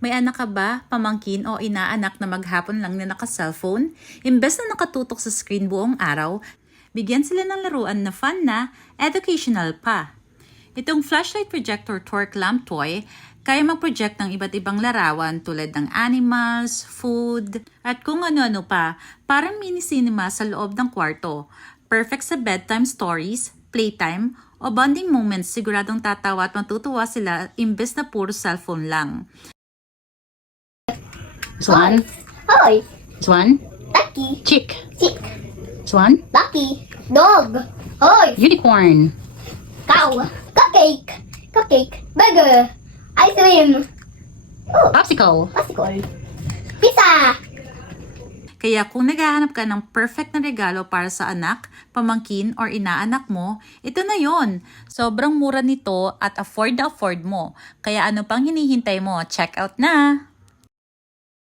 May anak ka ba, pamangkin o inaanak na maghapon lang na naka-cellphone? Imbes na nakatutok sa screen buong araw, bigyan sila ng laruan na fun na, educational pa. Itong flashlight projector torque lamp toy, kaya mag-project ng iba't ibang larawan tulad ng animals, food, at kung ano-ano pa, parang mini cinema sa loob ng kwarto. Perfect sa bedtime stories, playtime, o bonding moments, siguradong tatawa at matutuwa sila imbes na puro cellphone lang. Swan, Hoy, swan, Ducky, chick, Chick, swan, Ducky, Dog, Hoy, unicorn, Cow, Cupcake, Cupcake, Burger, Ice Cream, popsicle. Bicycle, Pizza. Kaya kung naghahanap ka ng perfect na regalo para sa anak, pamangkin, or inaanak mo, ito na yon. Sobrang mura nito at afford na afford mo. Kaya ano pang hinihintay mo? Check out na!